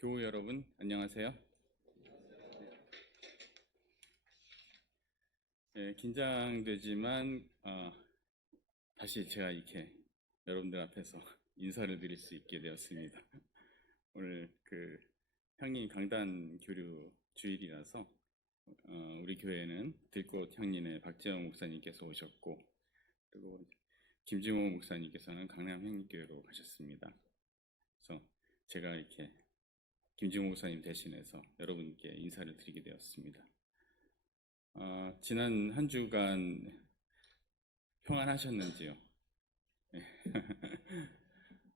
교우 여러분, 안녕하세요. 긴장되지만 다시 제가 이렇게 여러분들 앞에서 인사를 드릴 수 있게 되었습니다. 오늘 향리 강단 교류 주일이라서 우리 교회는 들꽃 향린의 박재영 목사님께서 오셨고, 그리고 김지모 목사님께서는 강남 향리교회로 가셨습니다. 그래서 제가 이렇게 김지모 목사님 대신해서 여러분께 인사를 드리게 되었습니다. 지난 한 주간 평안하셨는지요?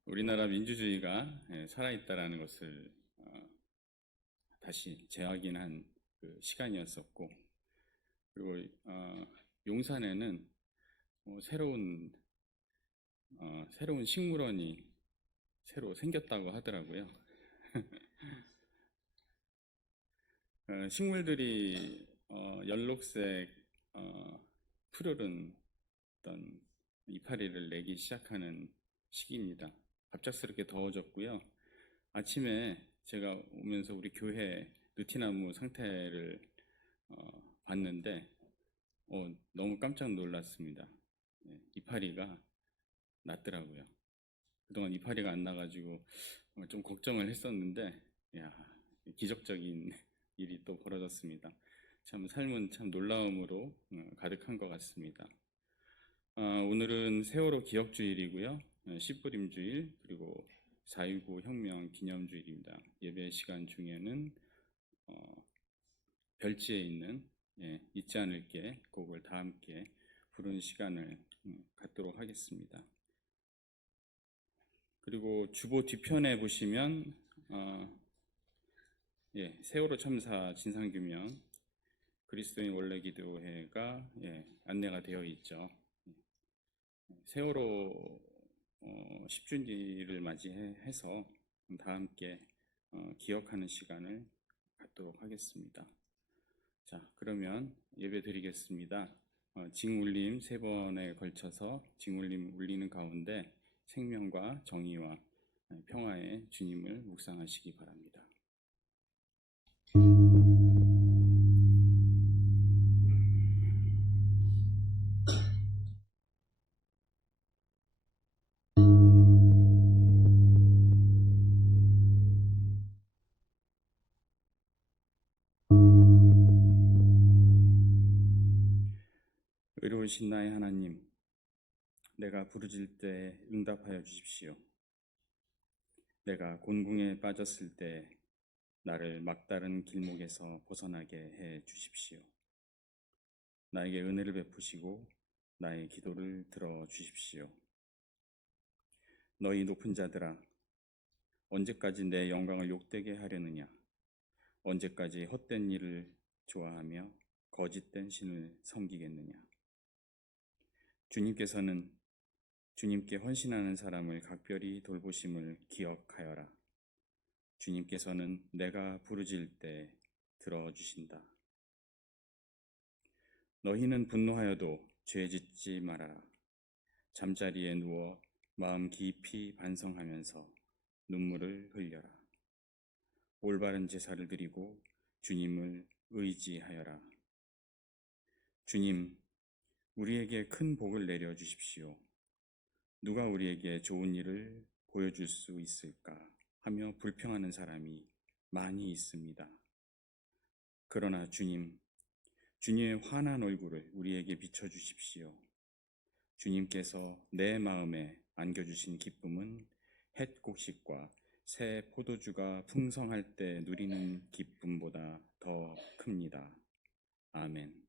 우리나라 민주주의가 살아있다라는 것을 다시 재확인한 시간이었었고, 그리고 용산에는 새로운 식물원이 새로 생겼다고 하더라고요. 식물들이 연록색 푸르른 어떤 이파리를 내기 시작하는 시기입니다. 갑작스럽게 더워졌고요. 아침에 제가 오면서 우리 교회 느티나무 상태를 봤는데 너무 깜짝 놀랐습니다. 이파리가 났더라고요. 그동안 이파리가 안 나가지고 좀 걱정을 했었는데, 기적적인 일이 또 벌어졌습니다. 참 삶은 참 놀라움으로 가득한 것 같습니다. 오늘은 세월호 기억주일이고요. 십부림주일, 그리고 4.19 혁명 기념주일입니다. 예배 시간 중에는 별지에 있는 잊지 않을게 곡을 다 함께 부르는 시간을 갖도록 하겠습니다. 그리고 주보 뒤편에 보시면 세월호 참사 진상규명 그리스도인 원래기도회가 안내가 되어 있죠. 세월호 10주기를 맞이해서 다 함께 기억하는 시간을 갖도록 하겠습니다. 자, 그러면 예배 드리겠습니다. 징울림 3번에 걸쳐서 징울림 울리는 가운데 생명과 정의와 평화의 주님을 묵상하시기 바랍니다. 의로우신 나의 하나님, 내가 부르짖을 때 응답하여 주십시오. 내가 곤궁에 빠졌을 때 나를 막다른 길목에서 벗어나게 해 주십시오. 나에게 은혜를 베푸시고 나의 기도를 들어 주십시오. 너희 높은 자들아, 언제까지 내 영광을 욕되게 하려느냐? 언제까지 헛된 일을 좋아하며 거짓된 신을 섬기겠느냐? 주님께서는 주님께 헌신하는 사람을 각별히 돌보심을 기억하여라. 주님께서는 내가 부르짖을 때 들어주신다. 너희는 분노하여도 죄 짓지 말아라. 잠자리에 누워 마음 깊이 반성하면서 눈물을 흘려라. 올바른 제사를 드리고 주님을 의지하여라. 주님, 우리에게 큰 복을 내려 주십시오. 누가 우리에게 좋은 일을 보여줄 수 있을까 하며 불평하는 사람이 많이 있습니다. 그러나 주님의 환한 얼굴을 우리에게 비춰주십시오. 주님께서 내 마음에 안겨주신 기쁨은 햇 곡식과 새 포도주가 풍성할 때 누리는 기쁨보다 더 큽니다. 아멘.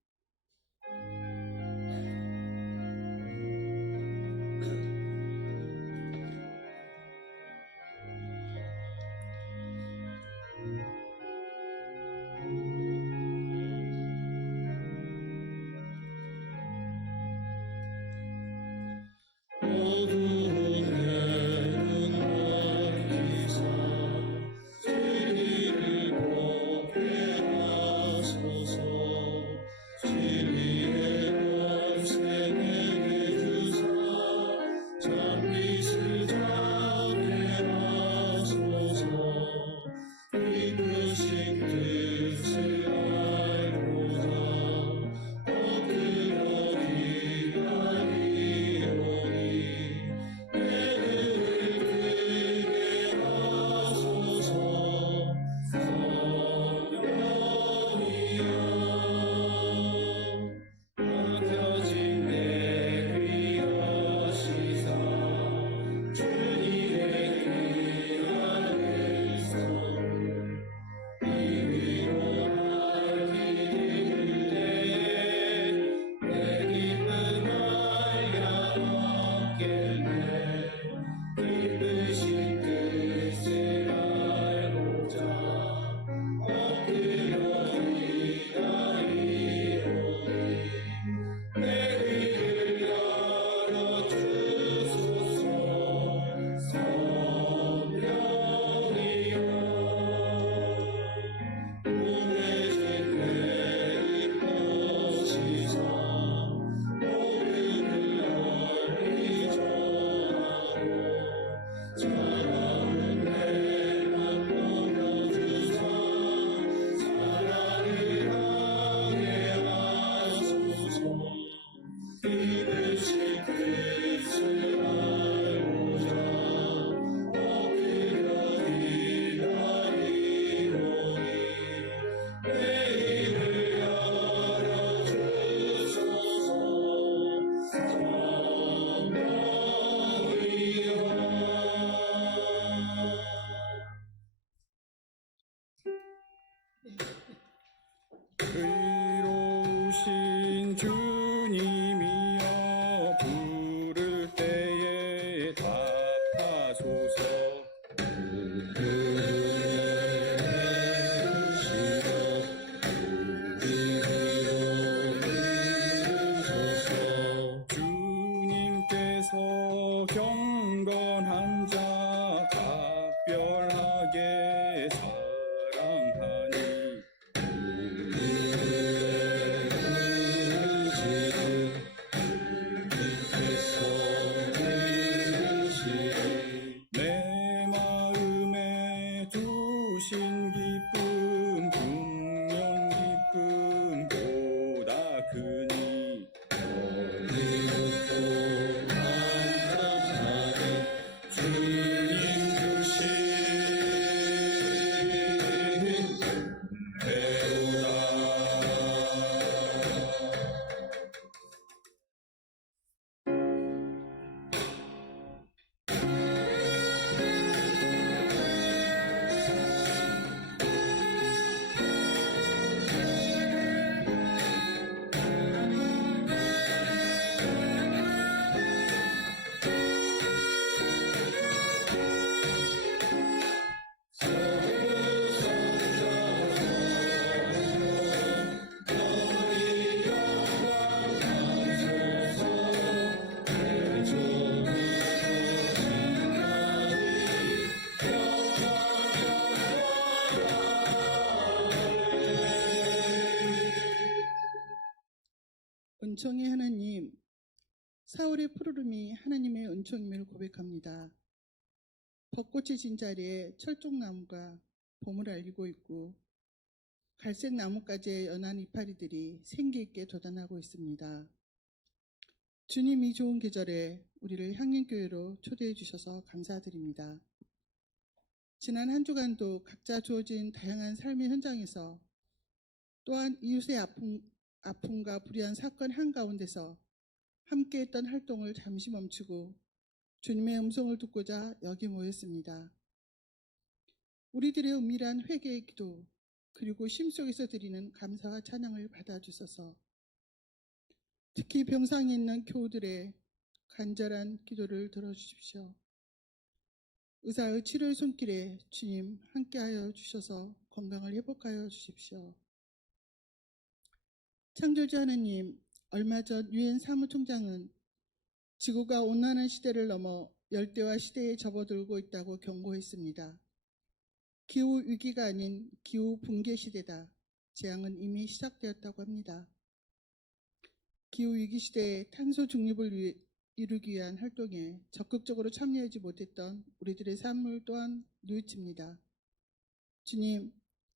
푸르름이 하나님의 은총임을 고백합니다. 벚꽃이 진 자리에 철쭉나무가 봄을 알리고 있고 갈색 나뭇가지의 연한 이파리들이 생기 있게 돋아나고 있습니다. 주님이 좋은 계절에 우리를 향림교회로 초대해 주셔서 감사드립니다. 지난 한 주간도 각자 주어진 다양한 삶의 현장에서 또한 이웃의 아픔과 불의한 사건 한가운데서 함께했던 활동을 잠시 멈추고 주님의 음성을 듣고자 여기 모였습니다. 우리들의 은밀한 회개의 기도 그리고 심속에서 드리는 감사와 찬양을 받아주소서. 특히 병상에 있는 교우들의 간절한 기도를 들어주십시오. 의사의 치료의 손길에 주님 함께하여 주셔서 건강을 회복하여 주십시오. 창조주 하나님, 얼마 전 유엔 사무총장은 지구가 온난화 시대를 넘어 열대화 시대에 접어들고 있다고 경고했습니다. 기후 위기가 아닌 기후 붕괴 시대다. 재앙은 이미 시작되었다고 합니다. 기후 위기 시대에 탄소 중립을 이루기 위한 활동에 적극적으로 참여하지 못했던 우리들의 삶을 또한 누이칩니다. 주님,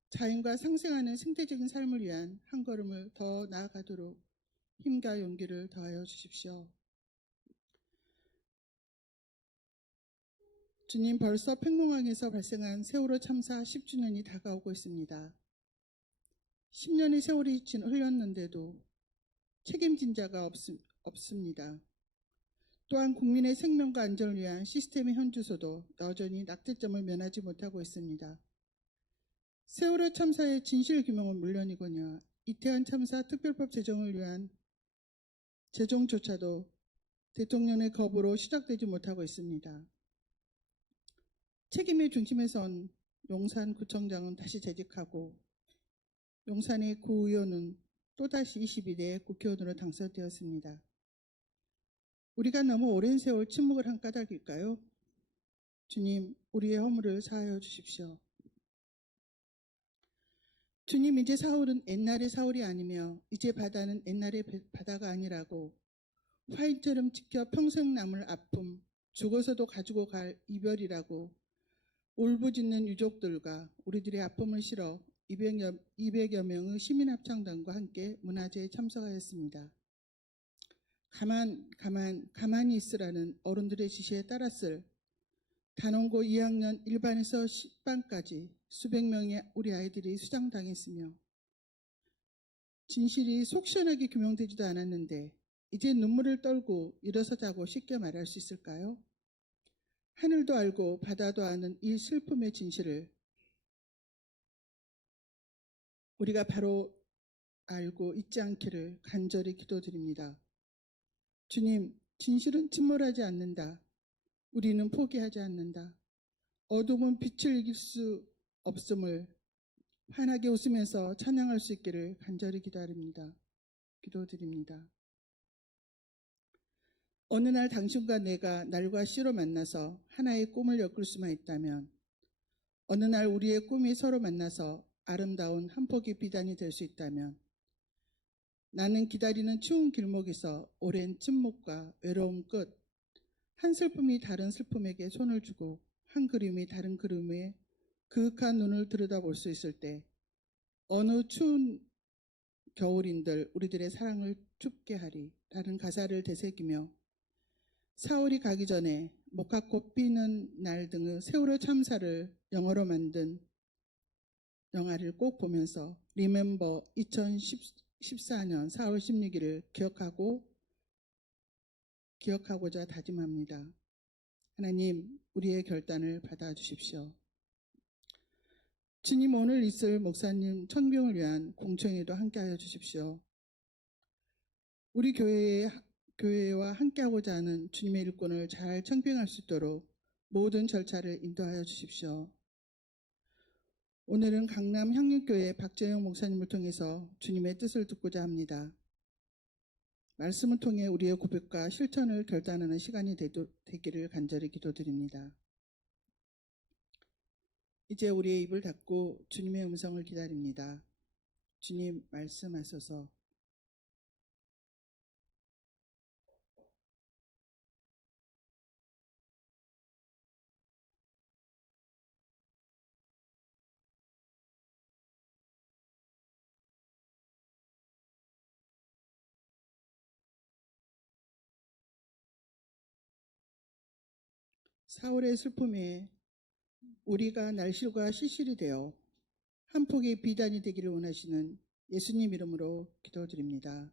자연과 상생하는 생태적인 삶을 위한 한 걸음을 더 나아가도록 힘과 용기를 더하여 주십시오. 주님, 벌써 팽목항에서 발생한 세월호 참사 10주년이 다가오고 있습니다. 10년의 세월이 흘렀는데도 책임진 자가 없습니다. 또한 국민의 생명과 안전을 위한 시스템의 현주소도 여전히 낙제점을 면하지 못하고 있습니다. 세월호 참사의 진실규명은 물론이거니와 이태원 참사 특별법 제정을 위한 제정조차도 대통령의 거부로 시작되지 못하고 있습니다. 책임의 중심에 선 용산구청장은 다시 재직하고 용산의 구의원은 또다시 22대 국회의원으로 당선되었습니다. 우리가 너무 오랜 세월 침묵을 한 까닭일까요? 주님, 우리의 허물을 사하여 주십시오. 주님, 이제 사울은 옛날의 사울이 아니며 이제 바다는 옛날의 바다가 아니라고 화인처럼 지켜 평생 남을 아픔, 죽어서도 가지고 갈 이별이라고 울부짖는 유족들과 우리들의 아픔을 실어 200여 명의 시민합창단과 함께 문화제에 참석하였습니다. 가만히 있으라는 어른들의 지시에 따랐을 단원고 2학년 1반에서 10반까지 수백 명의 우리 아이들이 수장당했으며 진실이 속 시원하게 규명되지도 않았는데 이제 눈물을 떨고 일어서자고 쉽게 말할 수 있을까요? 하늘도 알고 바다도 아는 이 슬픔의 진실을 우리가 바로 알고 잊지 않기를 간절히 기도드립니다. 주님, 진실은 침몰하지 않는다. 우리는 포기하지 않는다. 어둠은 빛을 이길 수 없음을 환하게 웃으면서 찬양할 수 있기를 간절히 기도드립니다. 어느 날 당신과 내가 날과 씨로 만나서 하나의 꿈을 엮을 수만 있다면, 어느 날 우리의 꿈이 서로 만나서 아름다운 한 폭의 비단이 될 수 있다면, 나는 기다리는 추운 길목에서 오랜 침묵과 외로움 끝, 한 슬픔이 다른 슬픔에게 손을 주고 한 그림이 다른 그림에 그윽한 눈을 들여다볼 수 있을 때 어느 추운 겨울인들 우리들의 사랑을 춥게 하리 라는 가사를 되새기며 사월이 가기 전에 목화꽃 피는 날 등의 세월호 참사를 영어로 만든 영화를 꼭 보면서 Remember 2014년 4월 16일을 기억하고자 다짐합니다. 하나님, 우리의 결단을 받아주십시오. 주님, 오늘 있을 목사님 청병을 위한 공청회도 함께하여 주십시오. 우리 교회와 함께하고자 하는 주님의 일꾼을 잘 청빙할 수 있도록 모든 절차를 인도하여 주십시오. 오늘은 강남 향림교회 박재영 목사님을 통해서 주님의 뜻을 듣고자 합니다. 말씀을 통해 우리의 고백과 실천을 결단하는 시간이 되기를 간절히 기도드립니다. 이제 우리의 입을 닫고 주님의 음성을 기다립니다. 주님, 말씀하소서. 4월의 슬픔에 우리가 날실과 실실이 되어 한 폭의 비단이 되기를 원하시는 예수님 이름으로 기도드립니다.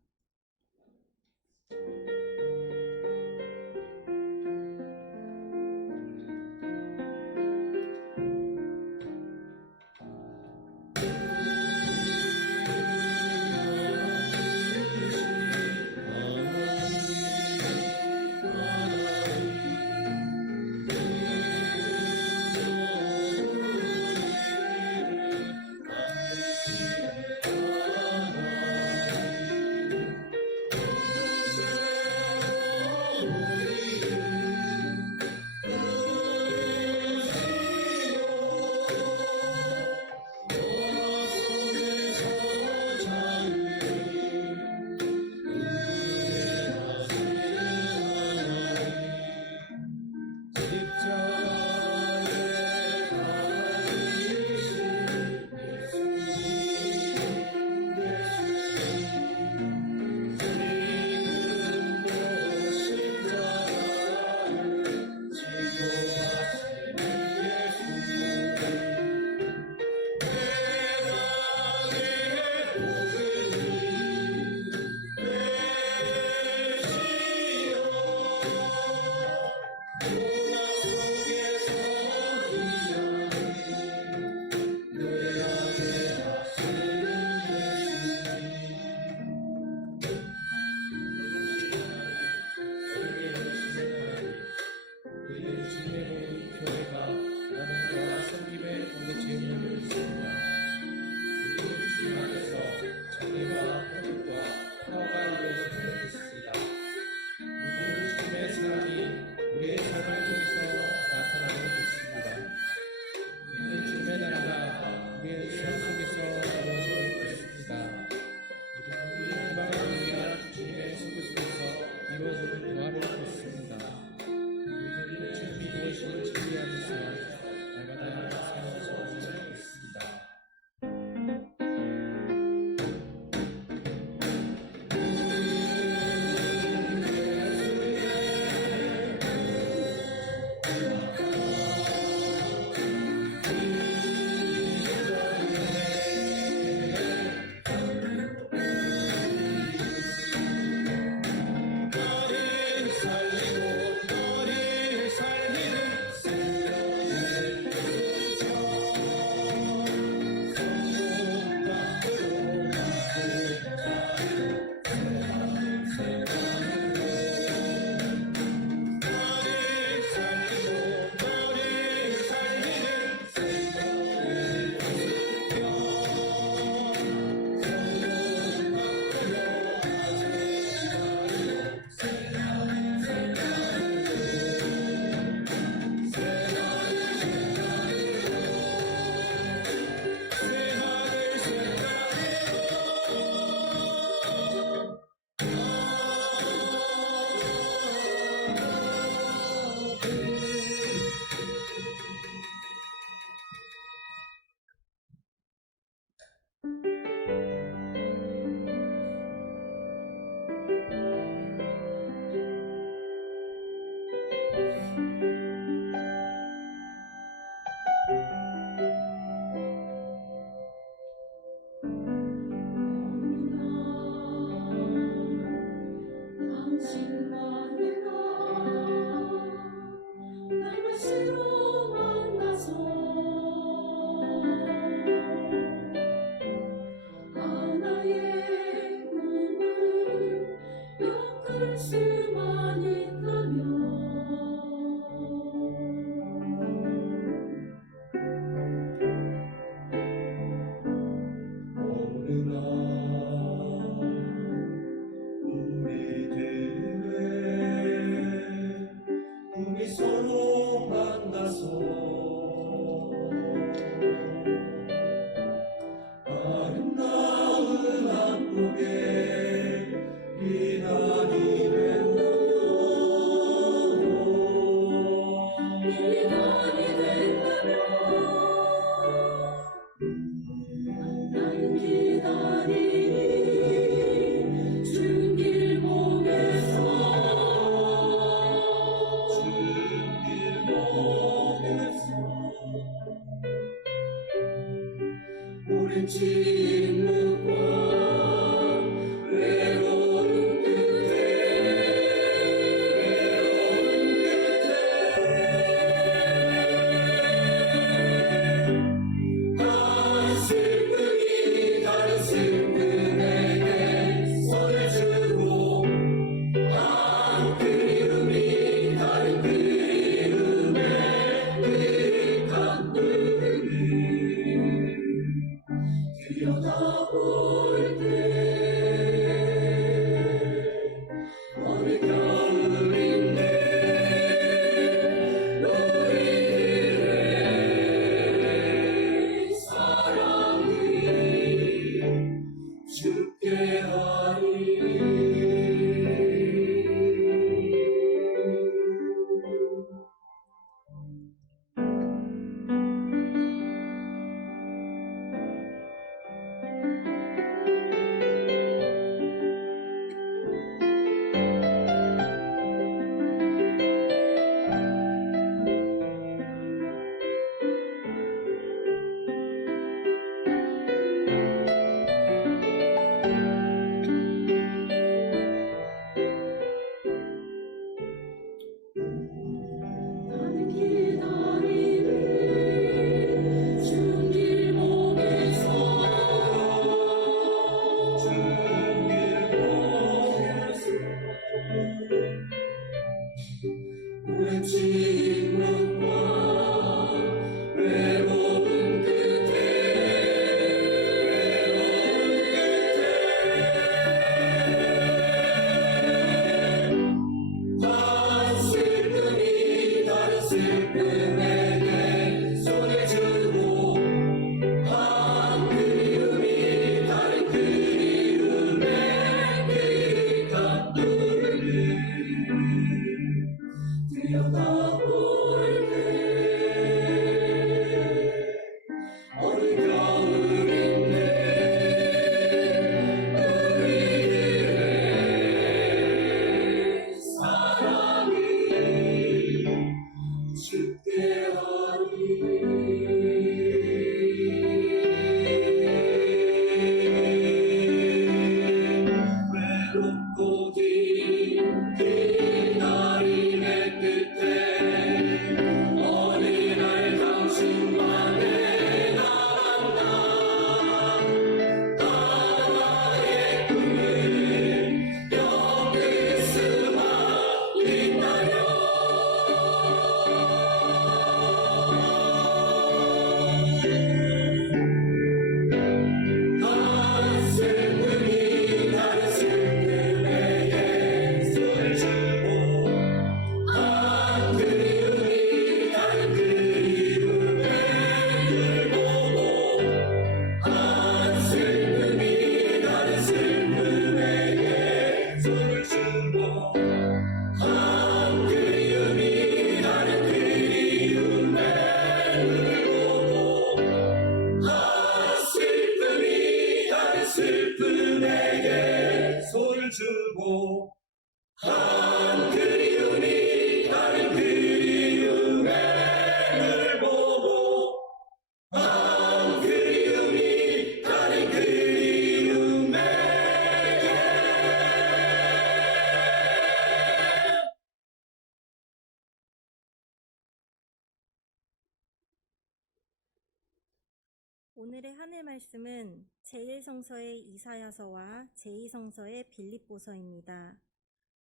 오늘의 한 해 말씀은 제1성서의 이사야서와 제2성서의 빌립보서입니다.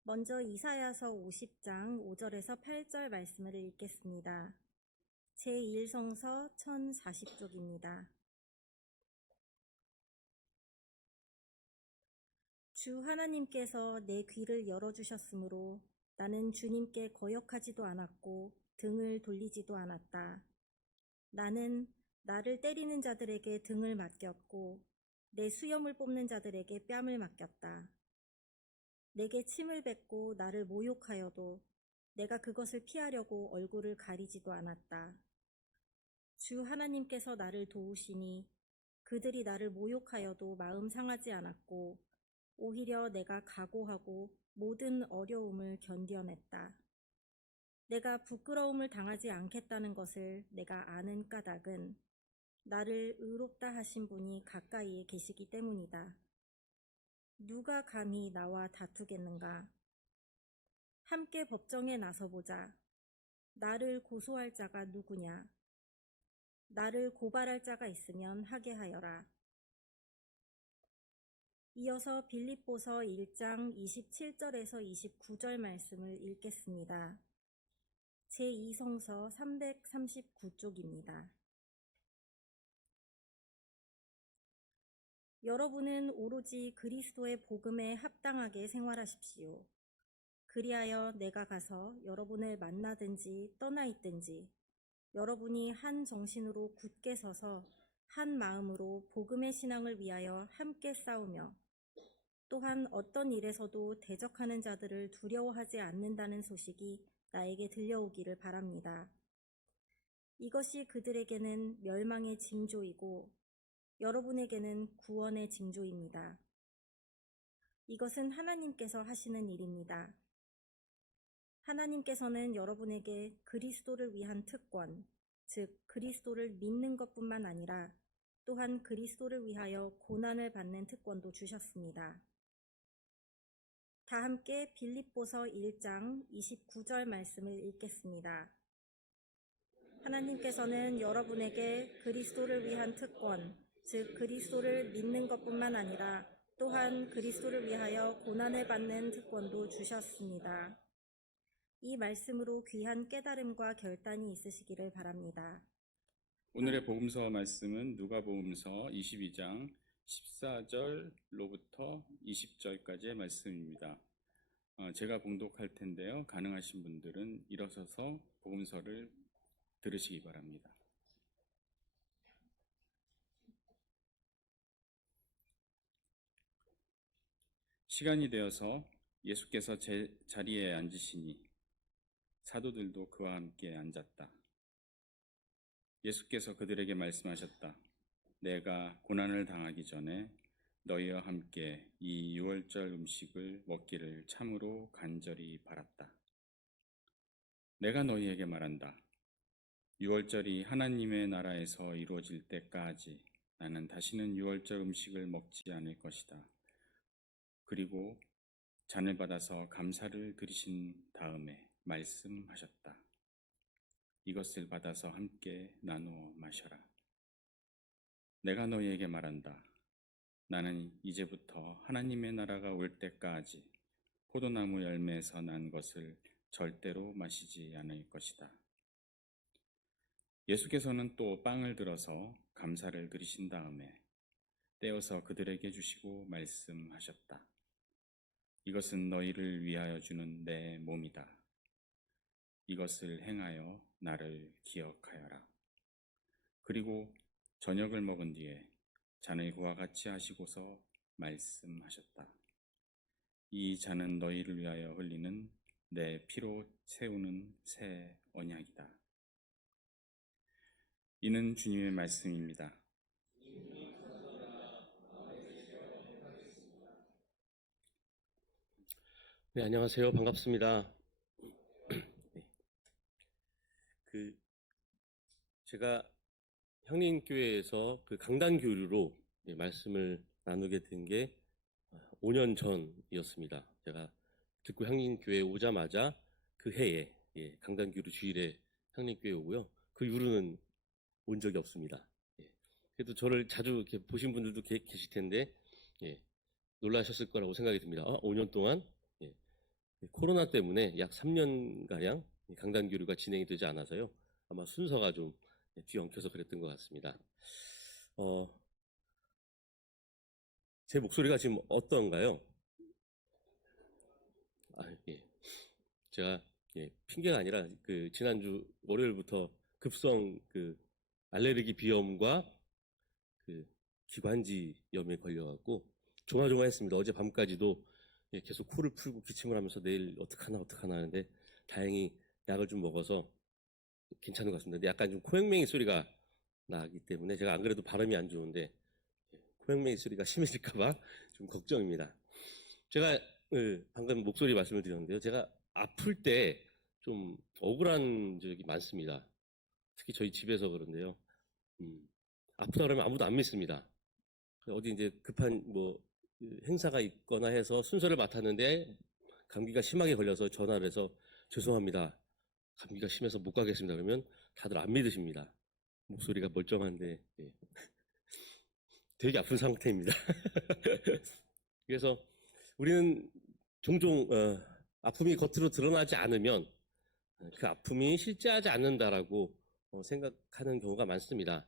먼저 이사야서 50장 5절에서 8절 말씀을 읽겠습니다. 제1성서 1040쪽입니다. 주 하나님께서 내 귀를 열어주셨으므로 나는 주님께 거역하지도 않았고 등을 돌리지도 않았다. 나는 나를 때리는 자들에게 등을 맡겼고 내 수염을 뽑는 자들에게 뺨을 맡겼다. 내게 침을 뱉고 나를 모욕하여도 내가 그것을 피하려고 얼굴을 가리지도 않았다. 주 하나님께서 나를 도우시니 그들이 나를 모욕하여도 마음 상하지 않았고 오히려 내가 각오하고 모든 어려움을 견뎌냈다. 내가 부끄러움을 당하지 않겠다는 것을 내가 아는 까닭은 나를 의롭다 하신 분이 가까이에 계시기 때문이다. 누가 감히 나와 다투겠는가? 함께 법정에 나서보자. 나를 고소할 자가 누구냐? 나를 고발할 자가 있으면 하게 하여라. 이어서 빌립보서 1장 27절에서 29절 말씀을 읽겠습니다. 제2성서 339쪽입니다. 여러분은 오로지 그리스도의 복음에 합당하게 생활하십시오. 그리하여 내가 가서 여러분을 만나든지 떠나 있든지 여러분이 한 정신으로 굳게 서서 한 마음으로 복음의 신앙을 위하여 함께 싸우며 또한 어떤 일에서도 대적하는 자들을 두려워하지 않는다는 소식이 나에게 들려오기를 바랍니다. 이것이 그들에게는 멸망의 징조이고 여러분에게는 구원의 징조입니다. 이것은 하나님께서 하시는 일입니다. 하나님께서는 여러분에게 그리스도를 위한 특권, 즉 그리스도를 믿는 것뿐만 아니라 또한 그리스도를 위하여 고난을 받는 특권도 주셨습니다. 다 함께 빌립보서 1장 29절 말씀을 읽겠습니다. 하나님께서는 여러분에게 그리스도를 위한 특권, 즉 그리스도를 믿는 것뿐만 아니라 또한 그리스도를 위하여 고난을 받는 특권도 주셨습니다. 이 말씀으로 귀한 깨달음과 결단이 있으시기를 바랍니다. 오늘의 복음서 말씀은 누가복음서 22장 14절로부터 20절까지의 말씀입니다. 제가 봉독할 텐데요. 가능하신 분들은 일어서서 복음서를 들으시기 바랍니다. 시간이 되어서 예수께서 제 자리에 앉으시니 사도들도 그와 함께 앉았다. 예수께서 그들에게 말씀하셨다. 내가 고난을 당하기 전에 너희와 함께 이 유월절 음식을 먹기를 참으로 간절히 바랐다. 내가 너희에게 말한다. 유월절이 하나님의 나라에서 이루어질 때까지 나는 다시는 유월절 음식을 먹지 않을 것이다. 그리고 잔을 받아서 감사를 드리신 다음에 말씀하셨다. 이것을 받아서 함께 나누어 마셔라. 내가 너희에게 말한다. 나는 이제부터 하나님의 나라가 올 때까지 포도나무 열매에서 난 것을 절대로 마시지 않을 것이다. 예수께서는 또 빵을 들어서 감사를 드리신 다음에 떼어서 그들에게 주시고 말씀하셨다. 이것은 너희를 위하여 주는 내 몸이다. 이것을 행하여 나를 기억하여라. 그리고 저녁을 먹은 뒤에 잔을 그와 같이 하시고서 말씀하셨다. 이 잔은 너희를 위하여 흘리는 내 피로 세우는 새 언약이다. 이는 주님의 말씀입니다. 네, 안녕하세요. 반갑습니다. 제가 형님교회에서 강단교류로 말씀을 나누게 된 게 5년 전이었습니다. 제가 듣고 형님교회에 오자마자 그 해에 강단교류 주일에 형님교회에 오고요. 그 이후로는 온 적이 없습니다. 그래도 저를 자주 이렇게 보신 분들도 계실 텐데 놀라셨을 거라고 생각이 듭니다. 5년 동안 코로나 때문에 약 3년가량 강단교류가 진행이 되지 않아서요. 아마 순서가 좀 뒤엉켜서 그랬던 것 같습니다. 제 목소리가 지금 어떤가요? 제가 핑계가 아니라 지난주 월요일부터 급성 알레르기 비염과 기관지염에 걸려갖고 조마조마했습니다. 어제 밤까지도 계속 코를 풀고 기침을 하면서 내일 어떡하나 하는데 다행히 약을 좀 먹어서 괜찮은 것 같습니다. 근데 약간 좀 코맹맹이 소리가 나기 때문에 제가 안 그래도 발음이 안 좋은데 코맹맹이 소리가 심해질까봐 좀 걱정입니다. 제가 방금 목소리 말씀을 드렸는데요. 제가 아플 때 좀 억울한 적이 많습니다. 특히 저희 집에서 그런데요. 아프다 그러면 아무도 안 믿습니다. 어디 이제 급한 행사가 있거나 해서 순서를 맡았는데 감기가 심하게 걸려서 전화를 해서 죄송합니다. 감기가 심해서 못 가겠습니다. 그러면 다들 안 믿으십니다. 목소리가 멀쩡한데 되게 아픈 상태입니다. 그래서 우리는 종종 아픔이 겉으로 드러나지 않으면 그 아픔이 실제하지 않는다라고 생각하는 경우가 많습니다.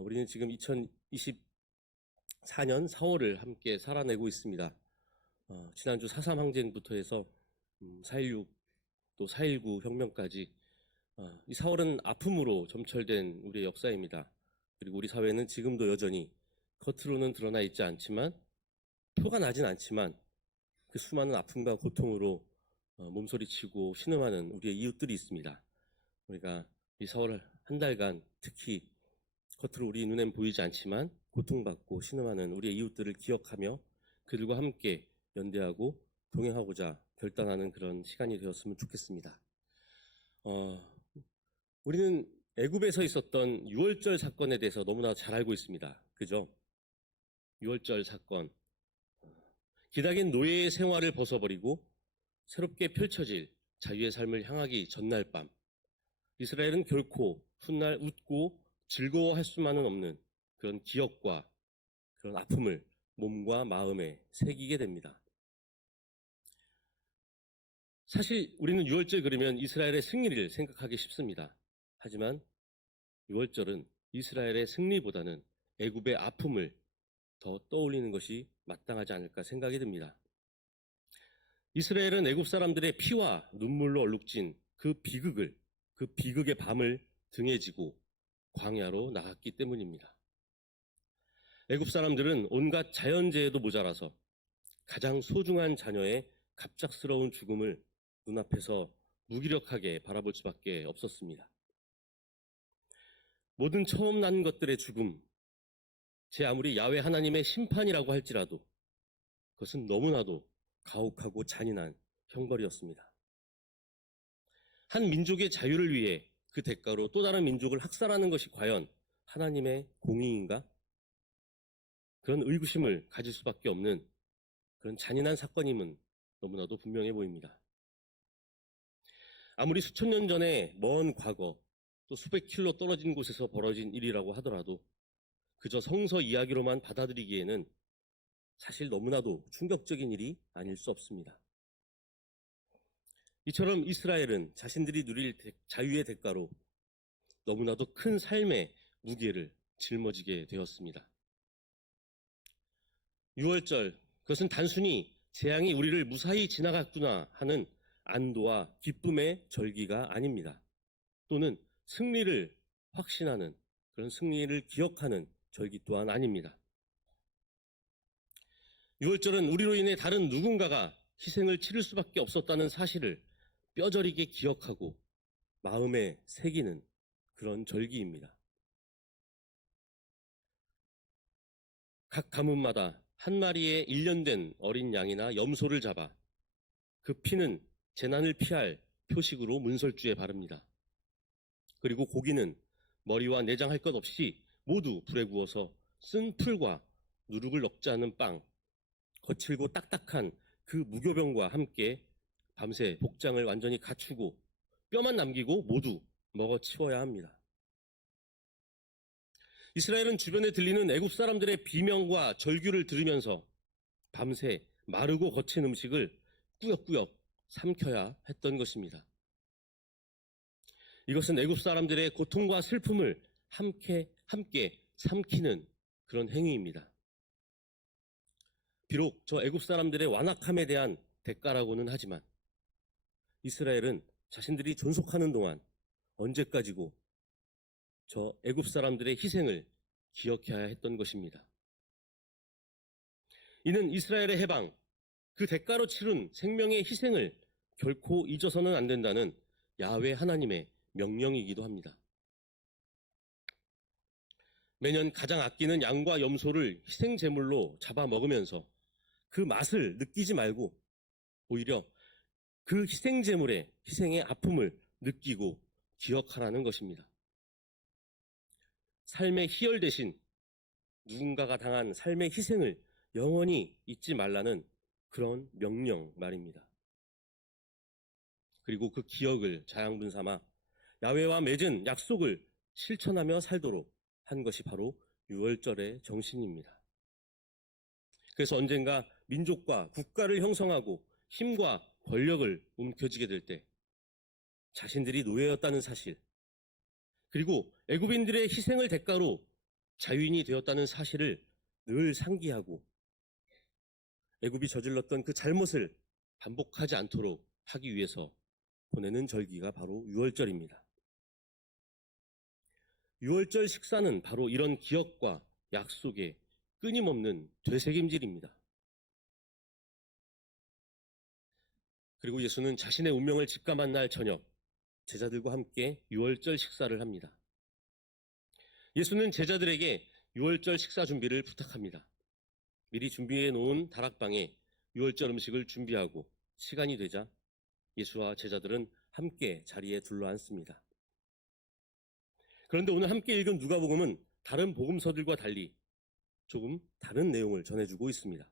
우리는 지금 2024년 4월을 함께 살아내고 있습니다. 지난주 4.3 항쟁부터 해서 4.16 또 4.19 혁명까지 이 4월은 아픔으로 점철된 우리의 역사입니다. 그리고 우리 사회는 지금도 여전히 겉으로는 드러나 있지 않지만 표가 나진 않지만 그 수많은 아픔과 고통으로 몸소리치고 신음하는 우리의 이웃들이 있습니다. 우리가 이 4월 한 달간 특히 겉으로 우리 눈엔 보이지 않지만 고통받고 신음하는 우리의 이웃들을 기억하며 그들과 함께 연대하고 동행하고자 결단하는 그런 시간이 되었으면 좋겠습니다. 우리는 애굽에서 있었던 유월절 사건에 대해서 너무나 잘 알고 있습니다. 그죠? 유월절 사건. 기나긴 노예의 생활을 벗어버리고 새롭게 펼쳐질 자유의 삶을 향하기 전날 밤, 이스라엘은 결코 훗날 웃고 즐거워할 수만은 없는 그런 기억과 그런 아픔을 몸과 마음에 새기게 됩니다. 사실 우리는 유월절 그러면 이스라엘의 승리를 생각하기 쉽습니다. 하지만 유월절은 이스라엘의 승리보다는 애굽의 아픔을 더 떠올리는 것이 마땅하지 않을까 생각이 듭니다. 이스라엘은 애굽 사람들의 피와 눈물로 얼룩진 그 비극의 밤을 등에 지고 광야로 나갔기 때문입니다. 애굽 사람들은 온갖 자연재해도 모자라서 가장 소중한 자녀의 갑작스러운 죽음을 눈앞에서 무기력하게 바라볼 수밖에 없었습니다. 모든 처음 난 것들의 죽음, 제 아무리 야훼 하나님의 심판이라고 할지라도 그것은 너무나도 가혹하고 잔인한 형벌이었습니다. 한 민족의 자유를 위해 그 대가로 또 다른 민족을 학살하는 것이 과연 하나님의 공의인가? 그런 의구심을 가질 수밖에 없는 그런 잔인한 사건임은 너무나도 분명해 보입니다. 아무리 수천 년 전에 먼 과거 또 수백 킬로 떨어진 곳에서 벌어진 일이라고 하더라도 그저 성서 이야기로만 받아들이기에는 사실 너무나도 충격적인 일이 아닐 수 없습니다. 이처럼 이스라엘은 자신들이 누릴 자유의 대가로 너무나도 큰 삶의 무게를 짊어지게 되었습니다. 유월절, 그것은 단순히 재앙이 우리를 무사히 지나갔구나 하는 안도와 기쁨의 절기가 아닙니다. 또는 승리를 확신하는 그런 승리를 기억하는 절기 또한 아닙니다. 유월절은 우리로 인해 다른 누군가가 희생을 치를 수밖에 없었다는 사실을 뼈저리게 기억하고 마음에 새기는 그런 절기입니다. 각 가문마다 한 마리의 1년 된 어린 양이나 염소를 잡아 그 피는 재난을 피할 표식으로 문설주에 바릅니다. 그리고 고기는 머리와 내장할 것 없이 모두 불에 구워서 쓴 풀과 누룩을 넣지 않은 빵, 거칠고 딱딱한 그 무교병과 함께 밤새 복장을 완전히 갖추고 뼈만 남기고 모두 먹어치워야 합니다. 이스라엘은 주변에 들리는 애굽 사람들의 비명과 절규를 들으면서 밤새 마르고 거친 음식을 꾸역꾸역 삼켜야 했던 것입니다. 이것은 애굽 사람들의 고통과 슬픔을 함께 삼키는 그런 행위입니다. 비록 저 애굽 사람들의 완악함에 대한 대가라고는 하지만 이스라엘은 자신들이 존속하는 동안 언제까지고 저 애굽 사람들의 희생을 기억해야 했던 것입니다. 이는 이스라엘의 해방, 그 대가로 치른 생명의 희생을 결코 잊어서는 안 된다는 야훼 하나님의 명령이기도 합니다. 매년 가장 아끼는 양과 염소를 희생 제물로 잡아 먹으면서 그 맛을 느끼지 말고 오히려 그 희생 제물의 희생의 아픔을 느끼고 기억하라는 것입니다. 삶의 희열 대신 누군가가 당한 삶의 희생을 영원히 잊지 말라는 그런 명령 말입니다. 그리고 그 기억을 자양분 삼아 야훼와 맺은 약속을 실천하며 살도록 한 것이 바로 유월절의 정신입니다. 그래서 언젠가 민족과 국가를 형성하고 힘과 권력을 움켜쥐게 될 때 자신들이 노예였다는 사실, 그리고 애굽인들의 희생을 대가로 자유인이 되었다는 사실을 늘 상기하고 애굽이 저질렀던 그 잘못을 반복하지 않도록 하기 위해서 보내는 절기가 바로 유월절입니다. 유월절 식사는 바로 이런 기억과 약속의 끊임없는 되새김질입니다. 그리고 예수는 자신의 운명을 직감한 날 저녁 제자들과 함께 유월절 식사를 합니다. 예수는 제자들에게 유월절 식사 준비를 부탁합니다. 미리 준비해 놓은 다락방에 유월절 음식을 준비하고 시간이 되자 예수와 제자들은 함께 자리에 둘러앉습니다. 그런데 오늘 함께 읽은 누가복음은 다른 복음서들과 달리 조금 다른 내용을 전해주고 있습니다.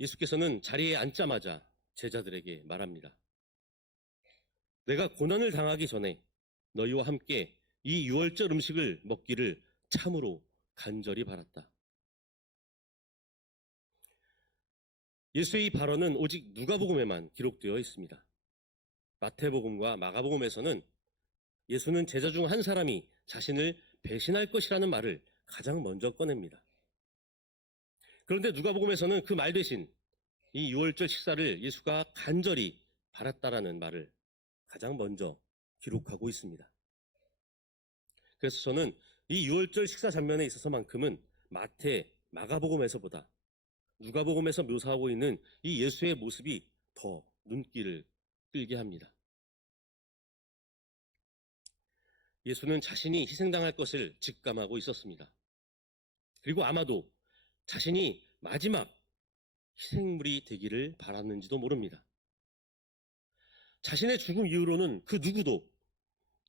예수께서는 자리에 앉자마자 제자들에게 말합니다. 내가 고난을 당하기 전에 너희와 함께 이 유월절 음식을 먹기를 참으로 간절히 바랐다. 예수의 이 발언은 오직 누가복음에만 기록되어 있습니다. 마태복음과 마가복음에서는 예수는 제자 중 한 사람이 자신을 배신할 것이라는 말을 가장 먼저 꺼냅니다. 그런데 누가복음에서는 그 말 대신 이 유월절 식사를 예수가 간절히 바랐다라는 말을 가장 먼저 기록하고 있습니다. 그래서 저는 이 유월절 식사 장면에 있어서만큼은 마태, 마가복음에서보다 누가복음에서 묘사하고 있는 이 예수의 모습이 더 눈길을 끌게 합니다. 예수는 자신이 희생당할 것을 직감하고 있었습니다. 그리고 아마도 자신이 마지막 희생물이 되기를 바랐는지도 모릅니다. 자신의 죽음 이후로는 그 누구도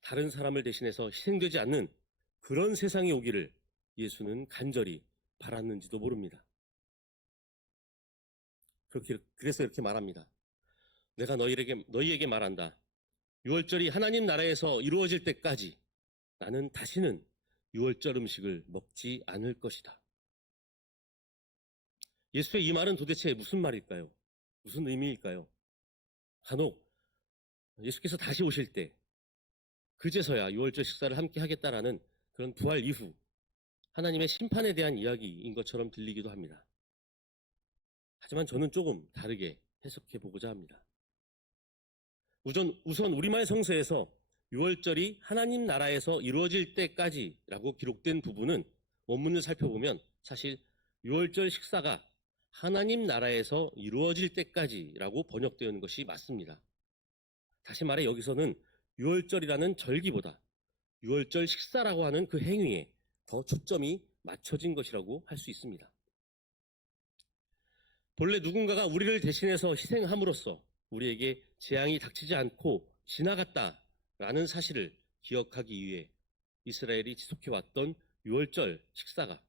다른 사람을 대신해서 희생되지 않는 그런 세상이 오기를 예수는 간절히 바랐는지도 모릅니다. 그래서 이렇게 말합니다. 내가 너희에게 말한다. 유월절이 하나님 나라에서 이루어질 때까지 나는 다시는 유월절 음식을 먹지 않을 것이다. 예수의 이 말은 도대체 무슨 말일까요? 무슨 의미일까요? 간혹 예수께서 다시 오실 때 그제서야 유월절 식사를 함께 하겠다라는 그런 부활 이후 하나님의 심판에 대한 이야기인 것처럼 들리기도 합니다. 하지만 저는 조금 다르게 해석해 보고자 합니다. 우선 우리말 성서에서 유월절이 하나님 나라에서 이루어질 때까지라고 기록된 부분은 원문을 살펴보면 사실 유월절 식사가 하나님 나라에서 이루어질 때까지라고 번역되어 있는 것이 맞습니다. 다시 말해 여기서는 유월절이라는 절기보다 유월절 식사라고 하는 그 행위에 더 초점이 맞춰진 것이라고 할 수 있습니다. 본래 누군가가 우리를 대신해서 희생함으로써 우리에게 재앙이 닥치지 않고 지나갔다라는 사실을 기억하기 위해 이스라엘이 지속해왔던 유월절 식사가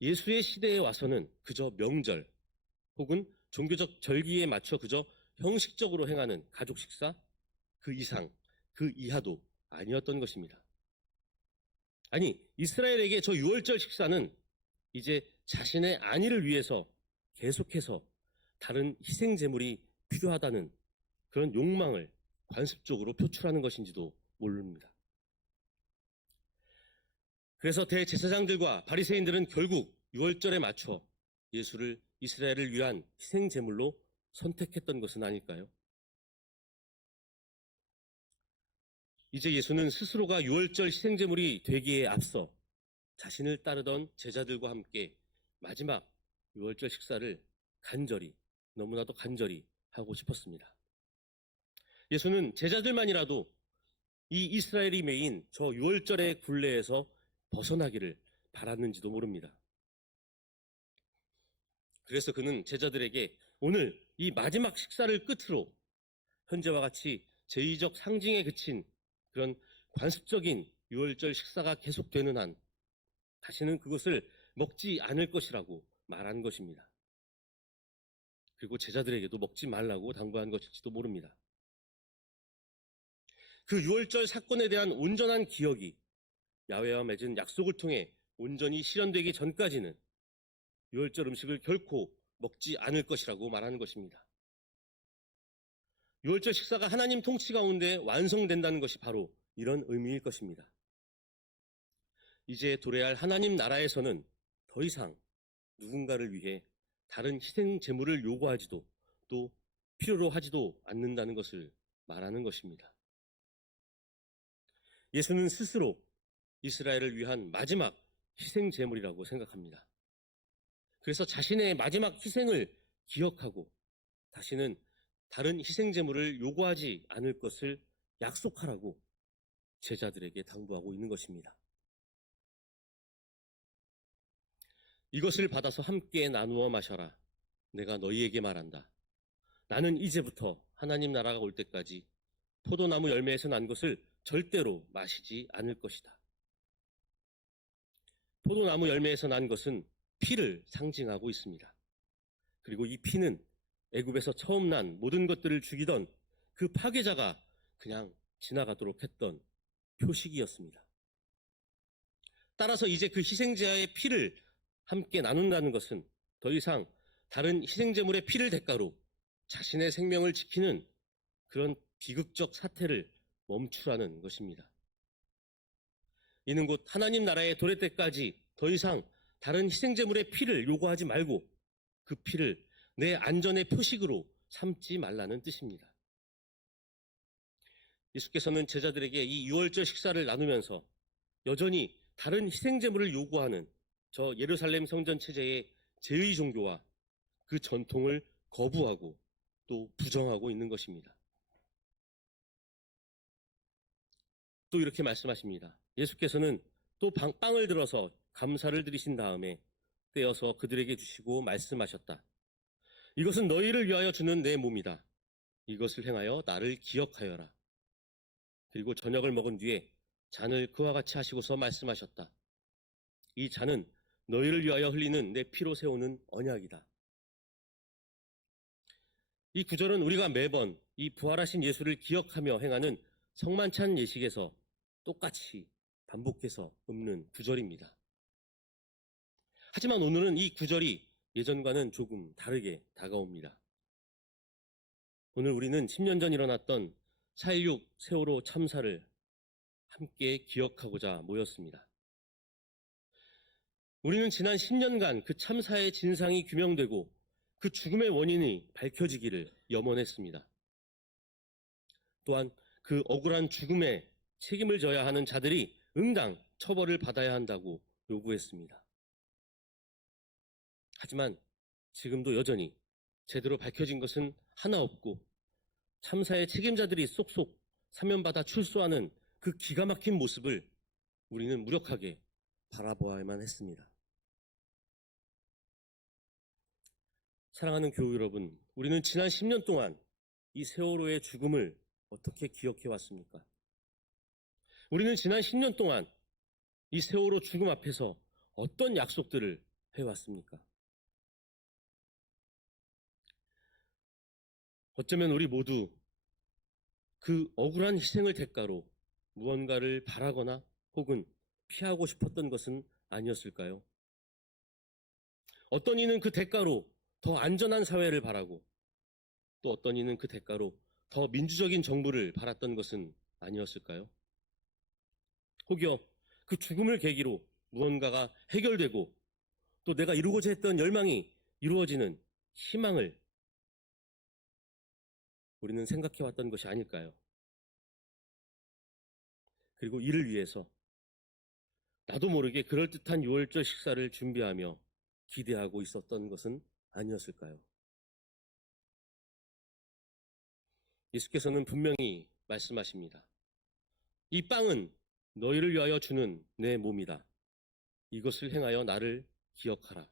예수의 시대에 와서는 그저 명절 혹은 종교적 절기에 맞춰 그저 형식적으로 행하는 가족 식사 그 이상, 그 이하도 아니었던 것입니다. 아니, 이스라엘에게 저 유월절 식사는 이제 자신의 안위를 위해서 계속해서 다른 희생 제물이 필요하다는 그런 욕망을 관습적으로 표출하는 것인지도 모릅니다. 그래서 대제사장들과 바리새인들은 결국 유월절에 맞춰 예수를 이스라엘을 위한 희생 제물로 선택했던 것은 아닐까요? 이제 예수는 스스로가 유월절 희생 제물이 되기에 앞서 자신을 따르던 제자들과 함께 마지막 유월절 식사를 간절히, 너무나도 간절히 하고 싶었습니다. 예수는 제자들만이라도 이 이스라엘이 메인 저 유월절의 굴레에서 벗어나기를 바랐는지도 모릅니다. 그래서 그는 제자들에게 오늘 이 마지막 식사를 끝으로 현재와 같이 제의적 상징에 그친 그런 관습적인 유월절 식사가 계속되는 한 다시는 그것을 먹지 않을 것이라고 말한 것입니다. 그리고 제자들에게도 먹지 말라고 당부한 것일지도 모릅니다. 그 유월절 사건에 대한 온전한 기억이 야훼와 맺은 약속을 통해 온전히 실현되기 전까지는 유월절 음식을 결코 먹지 않을 것이라고 말하는 것입니다. 유월절 식사가 하나님 통치 가운데 완성된다는 것이 바로 이런 의미일 것입니다. 이제 도래할 하나님 나라에서는 더 이상 누군가를 위해 다른 희생 제물을 요구하지도 또 필요로 하지도 않는다는 것을 말하는 것입니다. 예수는 스스로 이스라엘을 위한 마지막 희생 제물이라고 생각합니다. 그래서 자신의 마지막 희생을 기억하고 다시는 다른 희생 제물을 요구하지 않을 것을 약속하라고 제자들에게 당부하고 있는 것입니다. 이것을 받아서 함께 나누어 마셔라. 내가 너희에게 말한다. 나는 이제부터 하나님 나라가 올 때까지 포도나무 열매에서 난 것을 절대로 마시지 않을 것이다. 포도나무 열매에서 난 것은 피를 상징하고 있습니다. 그리고 이 피는 애굽에서 처음 난 모든 것들을 죽이던 그 파괴자가 그냥 지나가도록 했던 표식이었습니다. 따라서 이제 그 희생자의 피를 함께 나눈다는 것은 더 이상 다른 희생제물의 피를 대가로 자신의 생명을 지키는 그런 비극적 사태를 멈추라는 것입니다. 이는 곧 하나님 나라의 도래 때까지 더 이상 다른 희생제물의 피를 요구하지 말고 그 피를 내 안전의 표식으로 삼지 말라는 뜻입니다. 예수께서는 제자들에게 이 유월절 식사를 나누면서 여전히 다른 희생제물을 요구하는 저 예루살렘 성전 체제의 제의 종교와 그 전통을 거부하고 또 부정하고 있는 것입니다. 또 이렇게 말씀하십니다. 예수께서는 또 빵을 들어서 감사를 드리신 다음에 떼어서 그들에게 주시고 말씀하셨다. 이것은 너희를 위하여 주는 내 몸이다. 이것을 행하여 나를 기억하여라. 그리고 저녁을 먹은 뒤에 잔을 그와 같이 하시고서 말씀하셨다. 이 잔은 너희를 위하여 흘리는 내 피로 세우는 언약이다. 이 구절은 우리가 매번 이 부활하신 예수를 기억하며 행하는 성만찬 예식에서 똑같이 반복해서 읊는 구절입니다. 하지만 오늘은 이 구절이 예전과는 조금 다르게 다가옵니다. 오늘 우리는 10년 전 일어났던 4.16 세월호 참사를 함께 기억하고자 모였습니다. 우리는 지난 10년간 그 참사의 진상이 규명되고 그 죽음의 원인이 밝혀지기를 염원했습니다. 또한 그 억울한 죽음에 책임을 져야 하는 자들이 응당 처벌을 받아야 한다고 요구했습니다. 하지만 지금도 여전히 제대로 밝혀진 것은 하나 없고 참사의 책임자들이 쏙쏙 사면받아 출소하는 그 기가 막힌 모습을 우리는 무력하게 바라보아야만 했습니다. 사랑하는 교우 여러분, 우리는 지난 10년 동안 이 세월호의 죽음을 어떻게 기억해 왔습니까? 우리는 지난 10년 동안 이 세월호 죽음 앞에서 어떤 약속들을 해왔습니까? 어쩌면 우리 모두 그 억울한 희생을 대가로 무언가를 바라거나 혹은 피하고 싶었던 것은 아니었을까요? 어떤 이는 그 대가로 더 안전한 사회를 바라고 또 어떤 이는 그 대가로 더 민주적인 정부를 바랐던 것은 아니었을까요? 혹여 그 죽음을 계기로 무언가가 해결되고 또 내가 이루고자 했던 열망이 이루어지는 희망을 우리는 생각해왔던 것이 아닐까요? 그리고 이를 위해서 나도 모르게 그럴듯한 유월절 식사를 준비하며 기대하고 있었던 것은 아니었을까요? 예수께서는 분명히 말씀하십니다. 이 빵은 너희를 위하여 주는 내 몸이다. 이것을 행하여 나를 기억하라.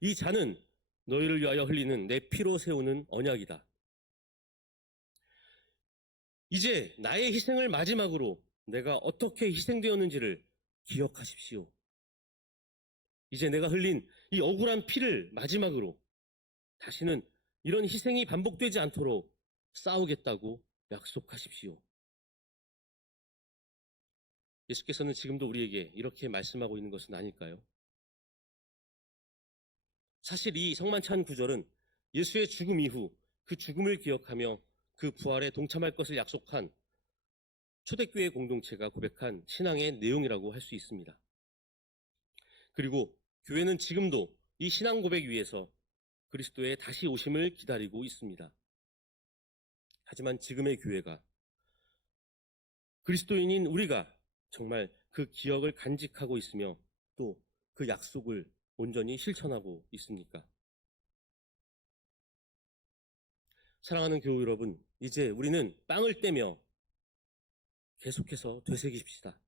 이 잔은 너희를 위하여 흘리는 내 피로 세우는 언약이다. 이제 나의 희생을 마지막으로 내가 어떻게 희생되었는지를 기억하십시오. 이제 내가 흘린 이 억울한 피를 마지막으로 다시는 이런 희생이 반복되지 않도록 싸우겠다고 약속하십시오. 예수께서는 지금도 우리에게 이렇게 말씀하고 있는 것은 아닐까요? 사실 이 성만찬 구절은 예수의 죽음 이후 그 죽음을 기억하며 그 부활에 동참할 것을 약속한 초대교회 공동체가 고백한 신앙의 내용이라고 할 수 있습니다. 그리고 교회는 지금도 이 신앙 고백 위에서 그리스도의 다시 오심을 기다리고 있습니다. 하지만 지금의 교회가, 그리스도인인 우리가 정말 그 기억을 간직하고 있으며 또 그 약속을 온전히 실천하고 있습니까? 사랑하는 교우 여러분, 이제 우리는 빵을 떼며 계속해서 되새기십시다.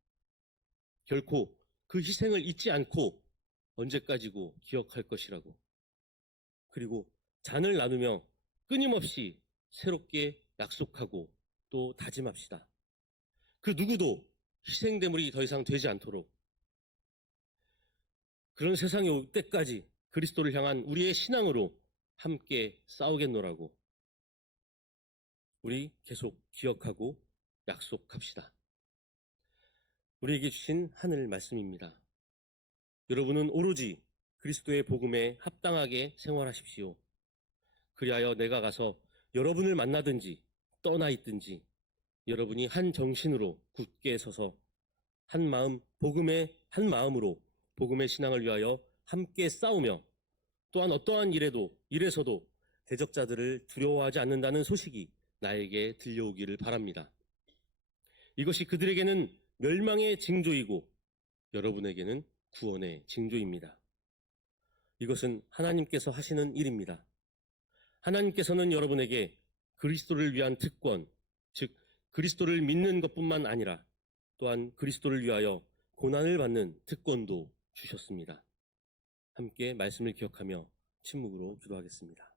결코 그 희생을 잊지 않고 언제까지고 기억할 것이라고. 그리고 잔을 나누며 끊임없이 새롭게 약속하고 또 다짐합시다. 그 누구도 희생대물이 더 이상 되지 않도록, 그런 세상이 올 때까지 그리스도를 향한 우리의 신앙으로 함께 싸우겠노라고 우리 계속 기억하고 약속합시다. 우리에게 주신 하늘 말씀입니다. 여러분은 오로지 그리스도의 복음에 합당하게 생활하십시오. 그리하여 내가 가서 여러분을 만나든지 떠나 있든지 여러분이 한 정신으로 굳게 서서 한 마음으로 복음의 신앙을 위하여 함께 싸우며 또한 어떠한 일에서도 대적자들을 두려워하지 않는다는 소식이 나에게 들려오기를 바랍니다. 이것이 그들에게는 멸망의 징조이고 여러분에게는 구원의 징조입니다. 이것은 하나님께서 하시는 일입니다. 하나님께서는 여러분에게 그리스도를 위한 특권, 즉 그리스도를 믿는 것뿐만 아니라 또한 그리스도를 위하여 고난을 받는 특권도 주셨습니다. 함께 말씀을 기억하며 침묵으로 기도하겠습니다.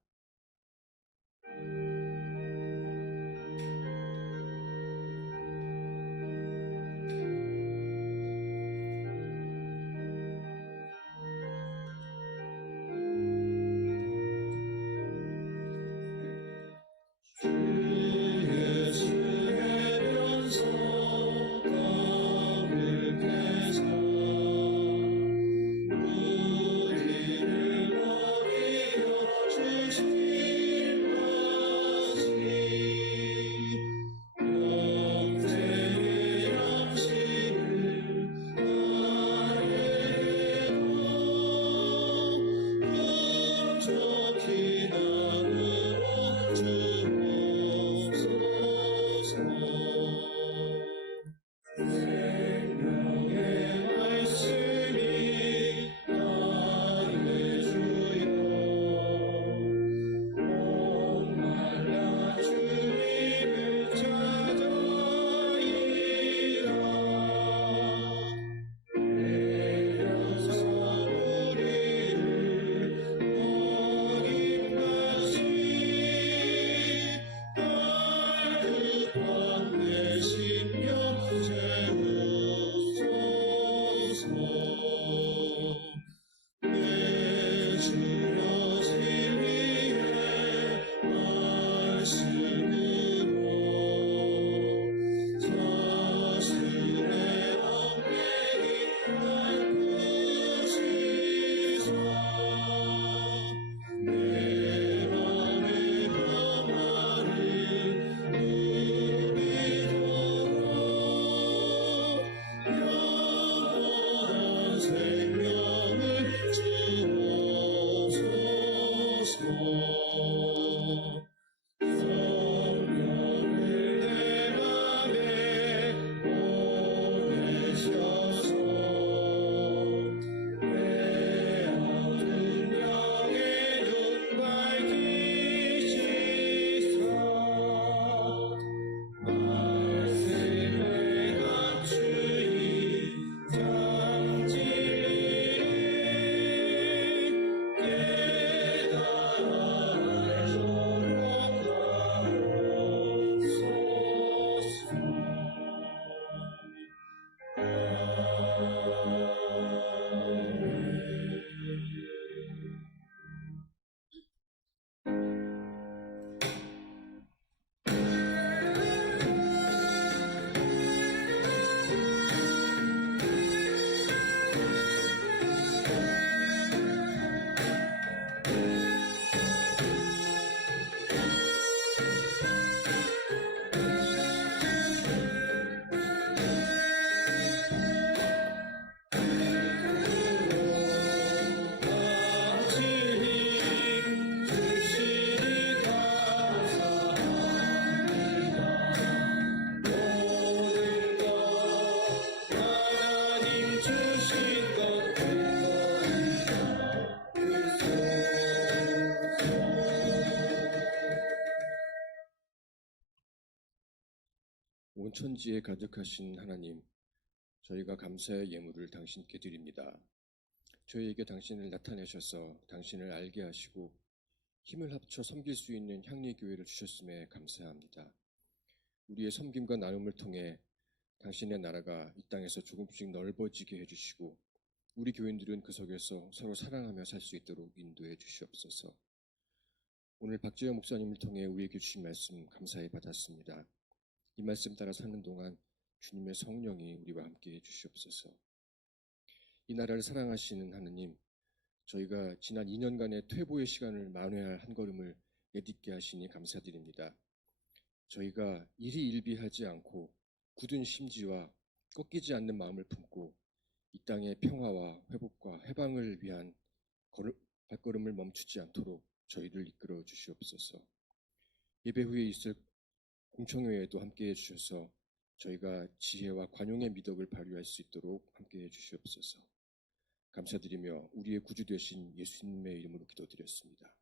온 천지에 가득하신 하나님, 저희가 감사의 예물을 당신께 드립니다. 저희에게 당신을 나타내셔서 당신을 알게 하시고 힘을 합쳐 섬길 수 있는 향리교회를 주셨음에 감사합니다. 우리의 섬김과 나눔을 통해 당신의 나라가 이 땅에서 조금씩 넓어지게 해주시고 우리 교인들은 그 속에서 서로 사랑하며 살 수 있도록 인도해 주시옵소서. 오늘 박재영 목사님을 통해 우리에게 주신 말씀 감사히 받았습니다. 이 말씀 따라 사는 동안 주님의 성령이 우리와 함께 해 주시옵소서. 이 나라를 사랑하시는 하느님, 저희가 지난 2년간의 퇴보의 시간을 만회할 한 걸음을 내딛게 하시니 감사드립니다. 저희가 일희일비하지 않고 굳은 심지와 꺾이지 않는 마음을 품고 이 땅의 평화와 회복과 해방을 위한 발걸음을 멈추지 않도록 저희를 이끌어 주시옵소서. 예배 후에 있을 공청회에도 함께해 주셔서 저희가 지혜와 관용의 미덕을 발휘할 수 있도록 함께해 주시옵소서. 감사드리며 우리의 구주 되신 예수님의 이름으로 기도드렸습니다.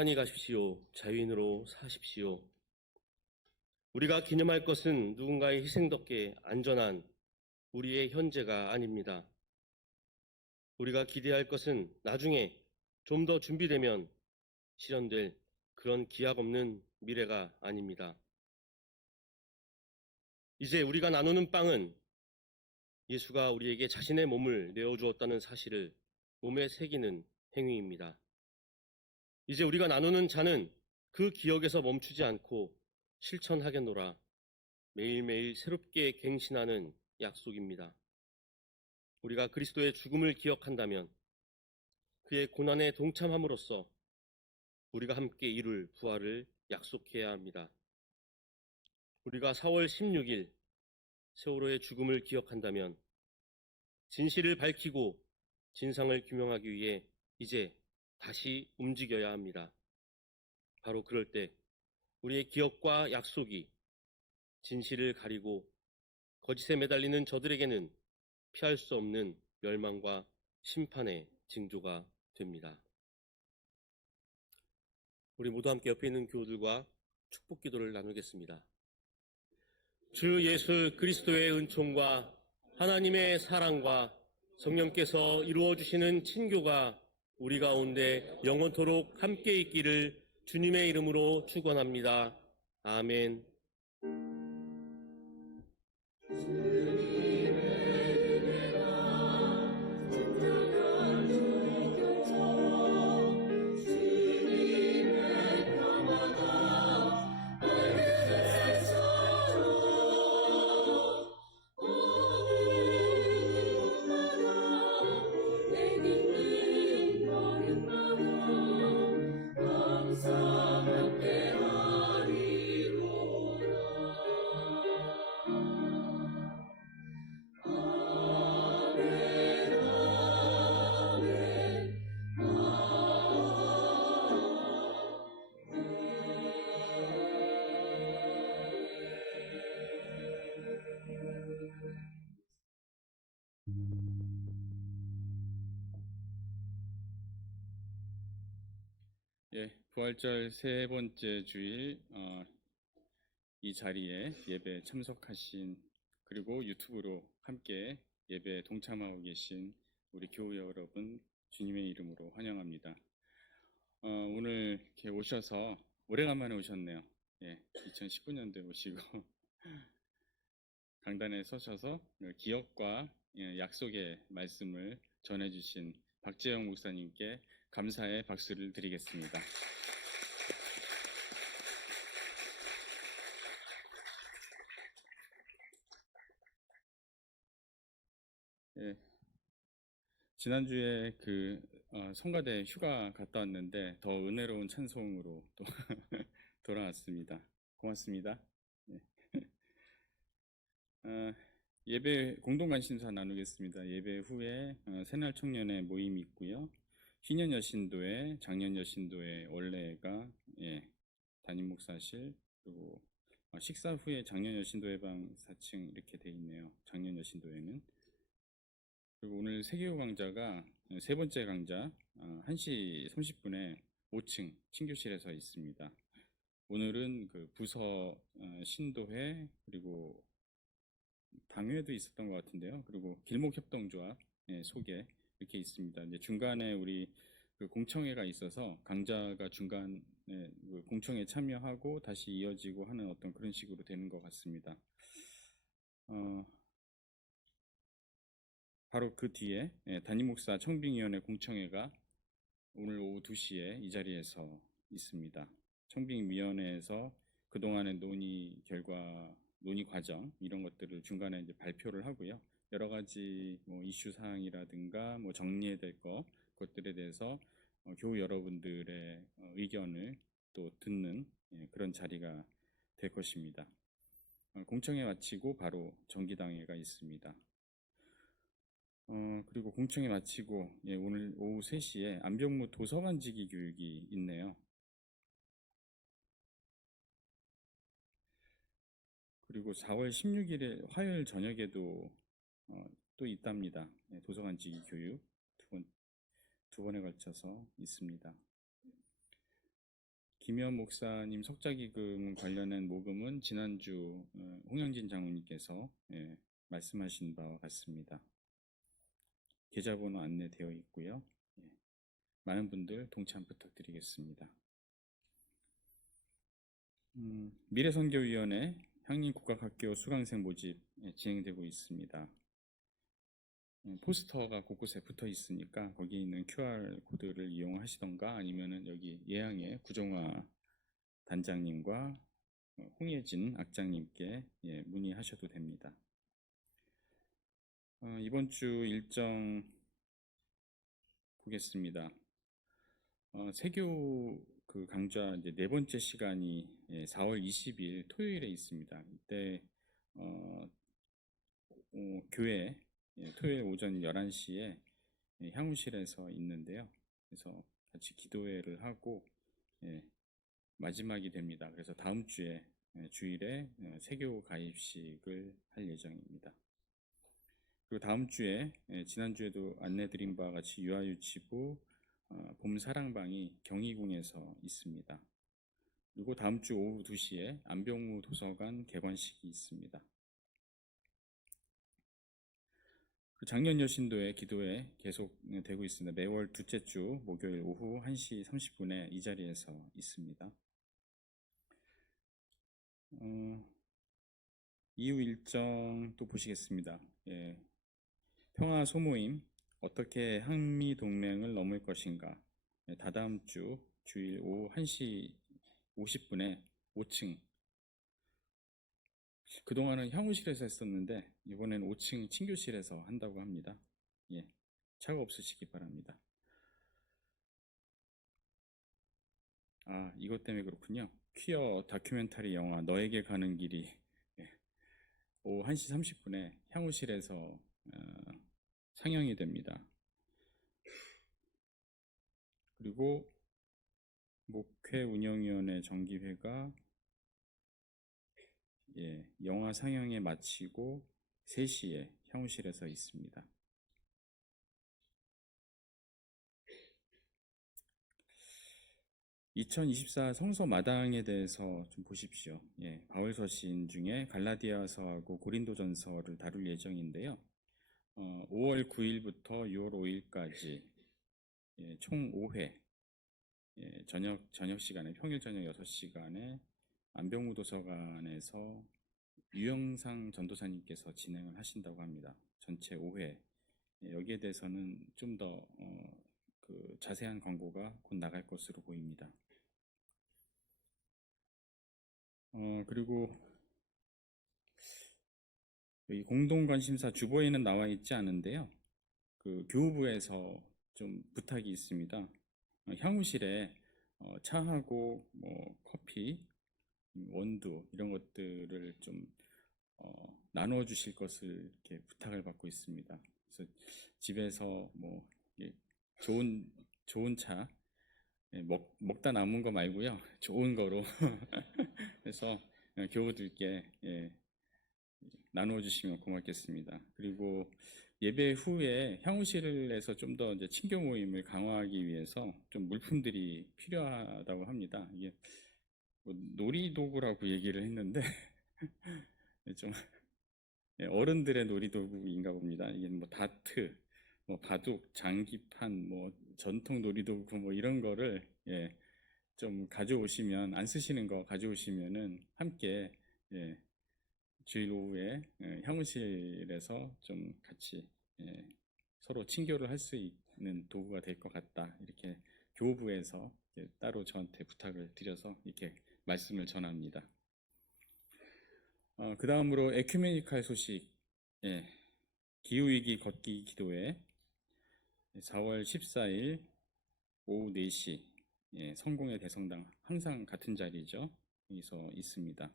편안히 가십시오. 자유인으로 사십시오. 우리가 기념할 것은 누군가의 희생덕에 안전한 우리의 현재가 아닙니다. 우리가 기대할 것은 나중에 좀 더 준비되면 실현될 그런 기약 없는 미래가 아닙니다. 이제 우리가 나누는 빵은 예수가 우리에게 자신의 몸을 내어주었다는 사실을 몸에 새기는 행위입니다. 이제 우리가 나누는 잔은 그 기억에서 멈추지 않고 실천하겠노라 매일매일 새롭게 갱신하는 약속입니다. 우리가 그리스도의 죽음을 기억한다면 그의 고난에 동참함으로써 우리가 함께 이룰 부활을 약속해야 합니다. 우리가 4월 16일 세월호의 죽음을 기억한다면 진실을 밝히고 진상을 규명하기 위해 이제 다시 움직여야 합니다. 바로 그럴 때 우리의 기억과 약속이 진실을 가리고 거짓에 매달리는 저들에게는 피할 수 없는 멸망과 심판의 징조가 됩니다. 우리 모두 함께 옆에 있는 교우들과 축복 기도를 나누겠습니다. 주 예수 그리스도의 은총과 하나님의 사랑과 성령께서 이루어 주시는 친교가 우리 가운데 영원토록 함께 있기를 주님의 이름으로 축원합니다. 아멘. 감사함 때라리로 예, 부활절 세 번째 주일 이 자리에 예배 참석하신 그리고 유튜브로 함께 예배에 동참하고 계신 우리 교우 여러분 주님의 이름으로 환영합니다. 오늘 이렇게 오셔서 오래간만에 오셨네요. 예, 2019년도에 오시고 강단에 서셔서 기억과 약속의 말씀을 전해주신 박재영 목사님께 감사의 박수를 드리겠습니다. 예, 지난주에 성가대 휴가 갔다 왔는데 더 은혜로운 찬송으로 또 돌아왔습니다. 고맙습니다. 예. 예배 공동관심사 나누겠습니다. 예배 후에 새날 청년의 모임이 있고요. 희년 여신도회, 작년 여신도회 원래가 담임 목사실, 그리고 식사 후에 작년 여신도회방 4층 이렇게 돼 있네요. 작년 여신도회는. 그리고 오늘 세계호 강좌가 세 번째 강좌 1시 30분에 5층 친교실에서 있습니다. 오늘은 그 부서 신도회 그리고 당회도 있었던 것 같은데요. 그리고 길목협동조합 소개 이렇게 있습니다. 이제 중간에 우리 그 공청회가 있어서 강좌가 중간에 그 공청회 참여하고 다시 이어지고 하는 어떤 그런 식으로 되는 것 같습니다. 바로 그 뒤에 담임 목사 청빙위원회 공청회가 오늘 오후 2시에 이 자리에서 있습니다. 청빙위원회에서 그동안의 논의 결과, 논의 과정 이런 것들을 중간에 이제 발표를 하고요. 여러 가지 이슈 사항이라든가 정리해야 될 것들에 대해서 교우 여러분들의 의견을 또 듣는 그런 자리가 될 것입니다. 공청회 마치고 바로 정기당회가 있습니다. 그리고 공청회 마치고 오늘 오후 3시에 안병무 도서관지기 교육이 있네요. 그리고 4월 16일에 화요일 저녁에도 또 있답니다. 도서관지기 교육 두 번에 걸쳐서 있습니다. 김현 목사님 석자기금 관련한 모금은 지난주 홍영진 장로님께서 말씀하신 바와 같습니다. 계좌번호 안내되어 있고요. 많은 분들 동참 부탁드리겠습니다. 미래선교위원회 향림국악학교 수강생 모집 진행되고 있습니다. 포스터가 곳곳에 붙어 있으니까 거기 있는 QR코드를 이용하시던가 아니면은 여기 예양의 구정화 단장님과 홍예진 악장님께 문의하셔도 됩니다. 이번 주 일정 보겠습니다. 세교 그 강좌 이제 네 번째 시간이 4월 20일 토요일에 있습니다. 이때 교회 토요일 오전 11시에 향후실에서 있는데요. 그래서 같이 기도회를 하고 마지막이 됩니다. 그래서 다음 주에 주일에 세교 가입식을 할 예정입니다. 그리고 다음 주에 지난주에도 안내드린 바와 같이 유아유치부 봄사랑방이 경희궁에서 있습니다. 그리고 다음 주 오후 2시에 안병무 도서관 개관식이 있습니다. 작년 여신도의 기도회 계속 되고 있습니다. 매월 둘째 주 목요일 오후 1시 30분에 이 자리에서 있습니다. 이후 일정 또 보시겠습니다. 평화 소모임 어떻게 한미 동맹을 넘을 것인가 다다음 주 주일 오후 1시 50분에 5층 그동안은 향후실에서 했었는데 이번엔 5층 친교실에서 한다고 합니다. 차가 없으시기 바랍니다. 이것 때문에 그렇군요. 퀴어 다큐멘터리 영화 너에게 가는 길이 오후 1시 30분에 향후실에서 상영이 됩니다. 그리고 목회 운영위원회 정기회가 영화 상영에 마치고 3시에 향후실에서 있습니다. 2024 성서 마당에 대해서 좀 보십시오. 예, 바울서신 중에 갈라디아서하고 고린도전서를 다룰 예정인데요. 5월 9일부터 6월 5일까지 총 5회 저녁 시간에 평일 저녁 6시간에 안병무 도서관에서 유영상 전도사님께서 진행을 하신다고 합니다. 전체 5회. 여기에 대해서는 좀 더 자세한 광고가 곧 나갈 것으로 보입니다. 그리고 여기 공동관심사 주보에는 나와 있지 않은데요. 그 교우부에서 좀 부탁이 있습니다. 향후실에 차하고 뭐 커피, 원두 이런 것들을 좀 나누어 주실 것을 이렇게 부탁을 받고 있습니다. 그래서 집에서 뭐 좋은 차 먹다 남은 거 말고요, 좋은 거로 해서 교우들께 나누어 주시면 고맙겠습니다. 그리고 예배 후에 향후실에서 좀 더 이제 친교 모임을 강화하기 위해서 좀 물품들이 필요하다고 합니다. 이게 뭐 놀이도구라고 얘기를 했는데 좀 어른들의 놀이도구인가 봅니다. 이게 뭐 다트, 뭐 바둑, 장기판, 뭐 전통 놀이도구 뭐 이런 거를 좀 가져오시면, 안 쓰시는 거 가져오시면은 함께 주일 오후에 향후실에서 좀 같이 서로 친교를 할 수 있는 도구가 될 것 같다. 이렇게 교부에서 따로 저한테 부탁을 드려서 이렇게 말씀을 전합니다. 그 다음으로 에큐메니칼 소식, 기후위기 걷기 기도회 4월 14일 오후 4시 성공의 대성당, 항상 같은 자리죠. 여기서 있습니다.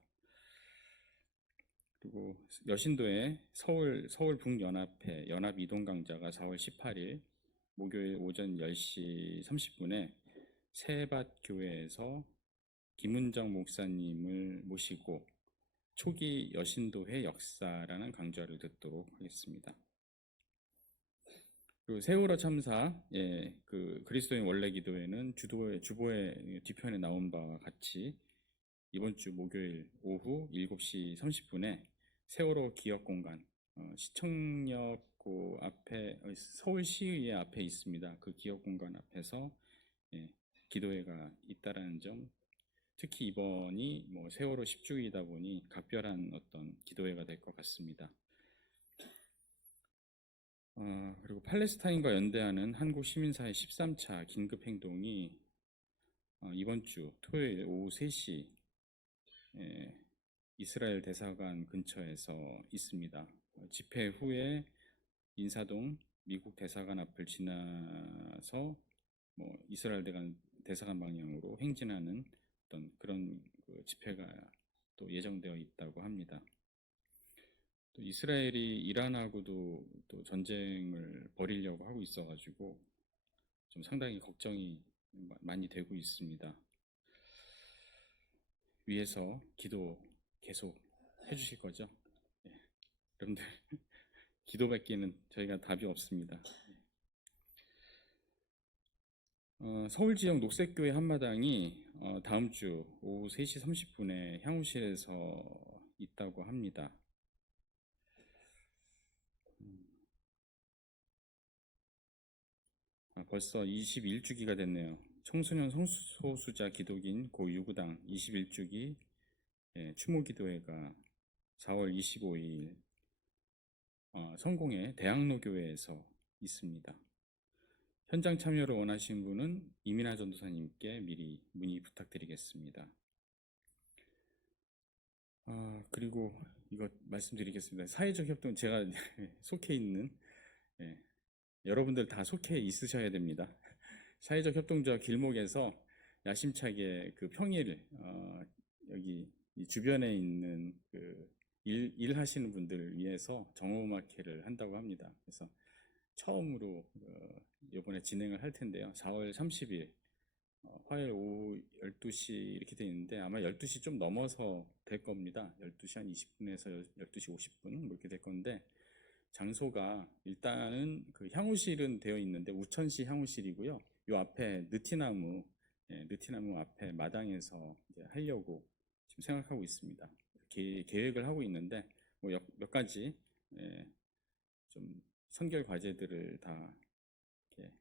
그리고 여신도에 서울 북연합회 연합 이동 강좌가 4월 18일 목요일 오전 10시 30분에 새밭교회에서 김은정 목사님을 모시고 초기 여신도회 역사라는 강좌를 듣도록 하겠습니다. 그리고 세월호 참사, 그 그리스도인 원래 기도회는 주보의 뒤편에 나온 바와 같이 이번 주 목요일 오후 7시 30분에 세월호 기억공간, 시청역 앞에, 서울시의회 앞에 있습니다. 그 기억공간 앞에서 기도회가 있다라는 점, 특히 이번이 뭐 세월호 10주기이다 보니 각별한 어떤 기도회가 될 것 같습니다. 그리고 팔레스타인과 연대하는 한국 시민사회 13차 긴급행동이 이번 주 토요일 오후 3시 이스라엘 대사관 근처에서 있습니다. 집회 후에 인사동 미국 대사관 앞을 지나서 뭐 이스라엘 대사관 방향으로 행진하는 어떤 그런 집회가 또 예정되어 있다고 합니다. 또 이스라엘이 이란하고도 또 전쟁을 벌이려고 하고 있어가지고 좀 상당히 걱정이 많이 되고 있습니다. 위에서 기도 계속 해주실 거죠? 여러분들 기도밖에는 저희가 답이 없습니다. 서울 지역 녹색교회 한마당이 다음 주 오후 3시 30분에 향후실에서 있다고 합니다. 벌써 21주기가 됐네요. 청소년 성소수자 기독인 고 유구당 21주기 추모기도회가 4월 25일 성공의 대학로교회에서 있습니다. 현장 참여를 원하신 분은 이민아 전도사님께 미리 문의 부탁드리겠습니다. 그리고 이거 말씀드리겠습니다. 사회적 협동, 제가 속해 있는, 여러분들 다 속해 있으셔야 됩니다. 사회적 협동조합 길목에서 야심차게 그 평일 여기 이 주변에 있는 그 일하시는 분들을 위해서 정오음악회를 한다고 합니다. 그래서 처음으로 이번에 진행을 할 텐데요. 4월 30일 화요일 오후 12시 이렇게 되어 있는데 아마 12시 좀 넘어서 될 겁니다. 12시 한 20분에서 12시 50분 뭐 이렇게 될 건데, 장소가 일단은 그 향후실은 되어 있는데 우천시 향후실이고요. 요 앞에 느티나무 느티나무 앞에 마당에서 이제 하려고 지금 생각하고 있습니다. 계획을 하고 있는데 뭐 몇 가지 좀 선결 과제들을 다 이렇게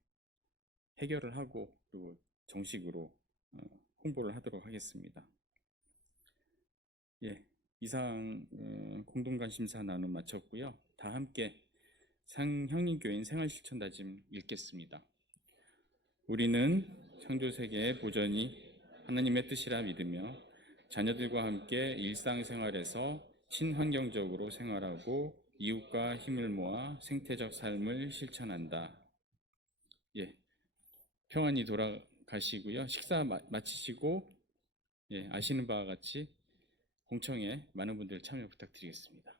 해결을 하고 그리고 정식으로 홍보를 하도록 하겠습니다. 이상 공동관심사 나눔 마쳤고요. 다 함께 상형님교인 생활실천다짐 읽겠습니다. 우리는 창조세계의 보전이 하나님의 뜻이라 믿으며 자녀들과 함께 일상생활에서 친환경적으로 생활하고 이웃과 힘을 모아 생태적 삶을 실천한다. 평안히 돌아가시고요. 식사 마치시고 아시는 바와 같이 공청회 많은 분들 참여 부탁드리겠습니다.